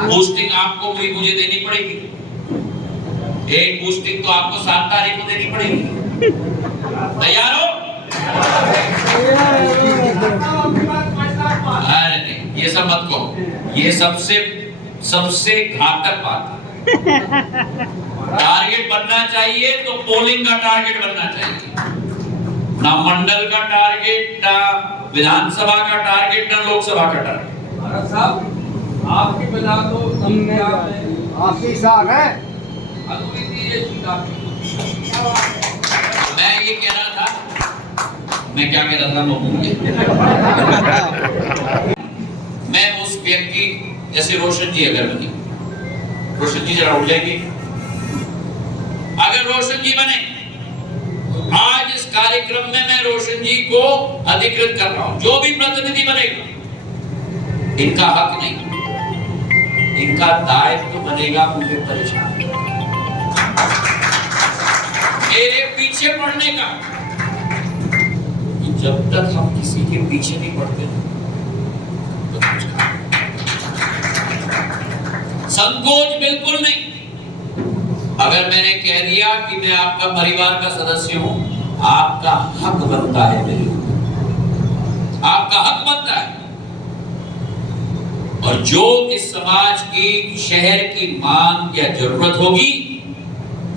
Boosting आपको मुझे देनी पड़ेगी। एक बूस्टिंग तो आपको 7 तारीख को देनी पड़ेगी। तैयार हो? अरे नहीं, ये सब मत कहो, ये सबसे घातक बात है। टारगेट बनना चाहिए तो पोलिंग का टारगेट बनना चाहिए, ना मंडल का टारगेट, ना विधानसभा का टारगेट, ना लोकसभा का टारगेट। साहब आपकी बजा तो आपकी साख है। मैं ये कह रहा था, मैं क्या कह रहा था मैं भूल गया। मैं उस व्यक्ति जैसे रोशन जी, अगर बनी, रोशन जी जरा उठ जाएंगे, अगर रोशन जी बने आज इस कार्यक्रम में, मैं रोशन जी को अधिकृत कर रहा हूं। जो भी प्रतिनिधि बनेगा, इनका हक नहीं, इनका दायित्व बनेगा मुझे परेशान, मेरे पीछे पड़ने का। जब तक हम किसी के पीछे नहीं पड़ते तो संकोच बिल्कुल नहीं। अगर मैंने कह दिया कि मैं आपका परिवार का सदस्य हूं, आपका हक बनता है, मेरे आपका हक बनता है। और जो इस समाज की, शहर की मांग या जरूरत होगी,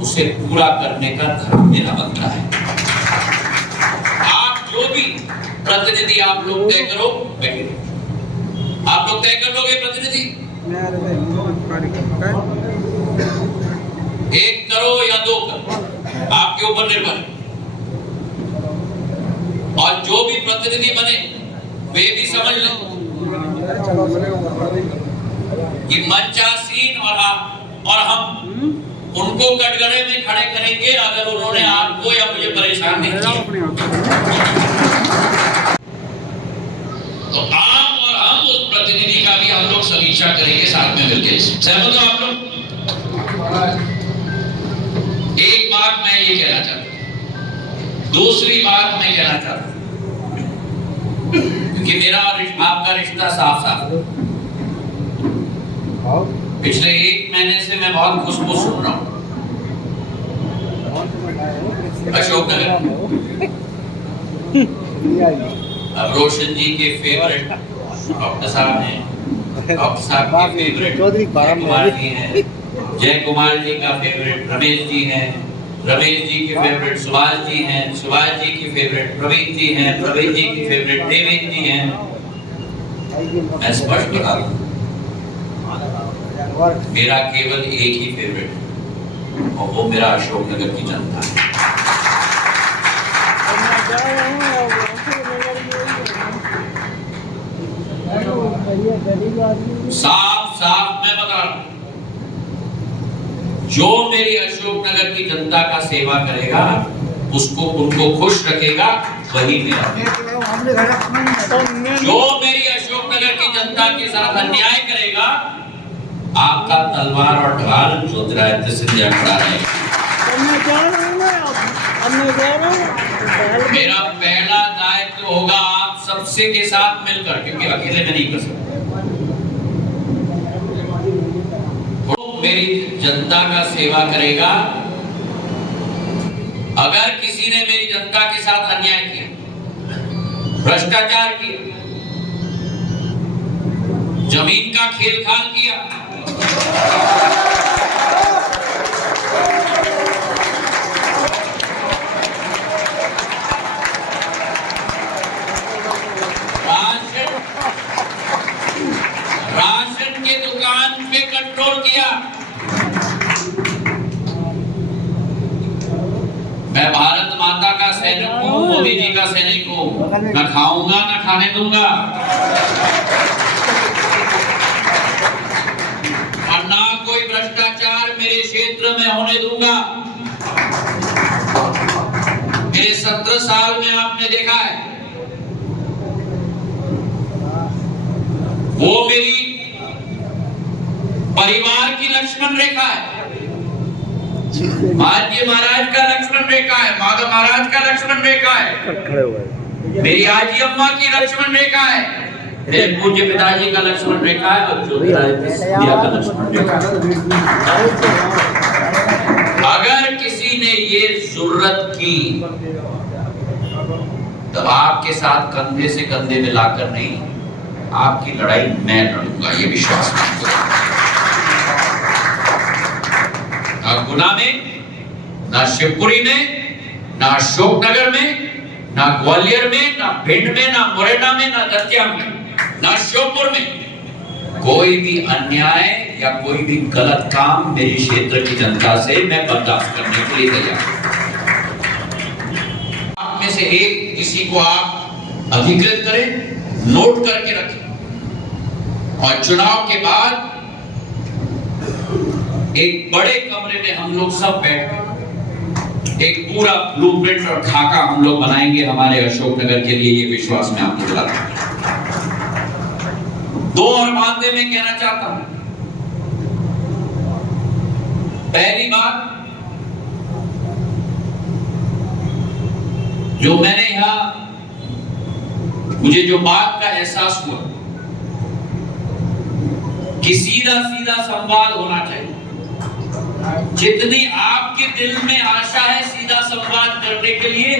उसे पूरा करने का धर्म मेरा बनता है। आप जो भी प्रतिनिधि आप लोग तय करो, आप लोग तय कर लोगे प्रतिनिधि, एक करो या 2 करो, आपके ऊपर निर्भर है। और जो भी प्रतिनिधि बने वे भी समझ लें कि मंचासीन और हम उनको कटघरे में खड़े करेंगे अगर उन्होंने आपको या मुझे परेशान नहीं किया। तो आप और हम उस प्रतिनिधि का भी हम लोग समीक्षा करेंगे साथ में मिलकर। सहमत हो आप लोग? एक बात मैं ये कहना चाहता हूं, दूसरी बात मैं कहना चाहता हूं, क्योंकि मेरा और आपका रिश्ता साफ साफ। पिछले 1 महीने से मैं बहुत खुशबू सुन रहा हूं अशोकनगर। अब रोशन जी के फेवरेट डॉक्टर साहब हैं, डॉक्टर साहब के फेवरेट कुमार जी हैं, जय कुमार जी का फेवरेट रमेश जी हैं, रमेश जी के फेवरेट सुभाष जी हैं, सुभाष जी के फेवरेट प्रवीण जी हैं, प्रवीण जी के फेवरेट देवेंद्र जी हैं। मैं स्पष्ट बता दूं, मेरा केवल एक ही फेवरेट है और वो मेरा अशोकनगर की जनता है। साफ साफ मैं बता रहा हूं, जो मेरी अशोकनगर की जनता का सेवा करेगा, उसको उनको खुश रखेगा, वही मेरा। जो मेरी अशोकनगर की जनता के साथ अन्याय करेगा, आपका तलवार और ढाल ज्योतिरादित्य सिंधिया खड़ा रहेगा। मेरा पहला दायित्व होगा आप सबसे के साथ मिलकर, क्योंकि अकेले में नहीं कर सकता। मेरी जनता का सेवा करेगा। अगर किसी ने मेरी जनता के साथ अन्याय किया, भ्रष्टाचार किया, जमीन का खेलखाल किया, राशन के दुकान पे कंट्रोल किया, मैं भारत माता का सैनिक हूं, मोदी जी का सैनिक हूं, न खाऊंगा न खाने दूंगा, और ना कोई भ्रष्टाचार मेरे क्षेत्र में होने दूंगा। मेरे 17 साल में आपने देखा है, वो मेरी परिवार की लक्ष्मण रेखा है, भाग्य महाराज का लक्ष्मण रेखा है, माधव महाराज का लक्ष्मण रेखा है, मेरी आजी अम्मा की लक्ष्मण रेखा है, मेरे पूज्य पिताजी का लक्ष्मण रेखा है और ज्योतिरादित्य सिंधिया का लक्ष्मण रेखा है। अगर किसी ने ये जुर्रत की तो आपके साथ कंधे से कंधे मिलाकर नहीं, आपकी लड़ाई मैं लड़ूंगा, ये विश्वास रखो। ना गुना में, ना शिवपुरी में, ना अशोकनगर में, ना ग्वालियर में, ना भिंड में, ना मुरैना में, ना दतिया में, ना श्योपुर में कोई भी अन्याय या कोई भी गलत काम मेरे क्षेत्र की जनता से मैं बर्दाश्त करने के लिए तैयार हूं। आप में से एक किसी को आप अधिकृत करें, नोट करके रखें और चुनाव के बाद एक बड़े कमरे में हम लोग सब बैठ एक पूरा ब्लूप्रिंट और खाका हम लोग बनाएंगे हमारे अशोकनगर के लिए, ये विश्वास मैं आपको दिलाता हूं। दो और बातें मैं कहना चाहता हूं। पहली बात, जो मैंने यहां मुझे जो बात का एहसास हुआ कि सीधा सीधा संवाद होना चाहिए। जितनी आपके दिल में आशा है सीधा संवाद करने के लिए,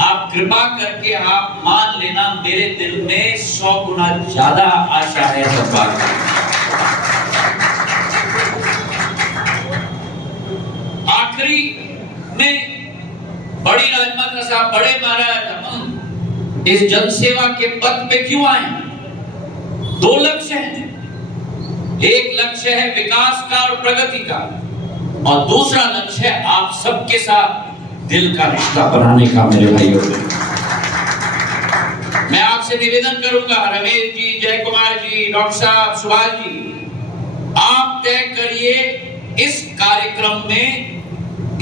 आप कृपा करके आप मान लेना मेरे दिल में 100 गुना ज्यादा आशा है संवाद करने। आखिरी में बड़ी राजमाता साहब, बड़े महाराज, हम इस जनसेवा के पथ पे क्यों आए? दो लक्ष्य हैं। एक लक्ष्य है विकास का और प्रगति का, और दूसरा लक्ष्य है आप सबके साथ दिल का रिश्ता बनाने का। मेरे भाइयों, मैं आपसे निवेदन करूंगा, रमेश जी, जय कुमार जी, डॉक्टर साहब, सुभाष जी, आप तय करिए इस कार्यक्रम में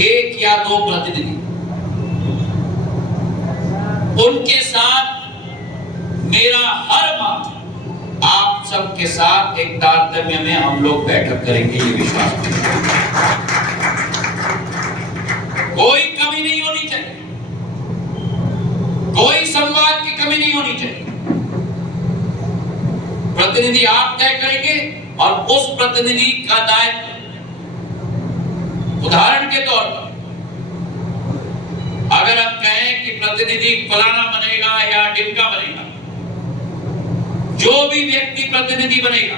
1 या 2 प्रतिनिधि, उनके साथ मेरा हर माह आप सबके साथ एक तारतम्य में हम लोग बैठक करेंगे, ये विश्वास करेंगे। कोई कमी नहीं होनी चाहिए, कोई संवाद की कमी नहीं होनी चाहिए। प्रतिनिधि आप तय करेंगे और उस प्रतिनिधि का दायित्व, उदाहरण के तौर पर अगर हम कहें कि प्रतिनिधि फलाना बनेगा या ढिमका बनेगा, जो भी व्यक्ति प्रतिनिधि बनेगा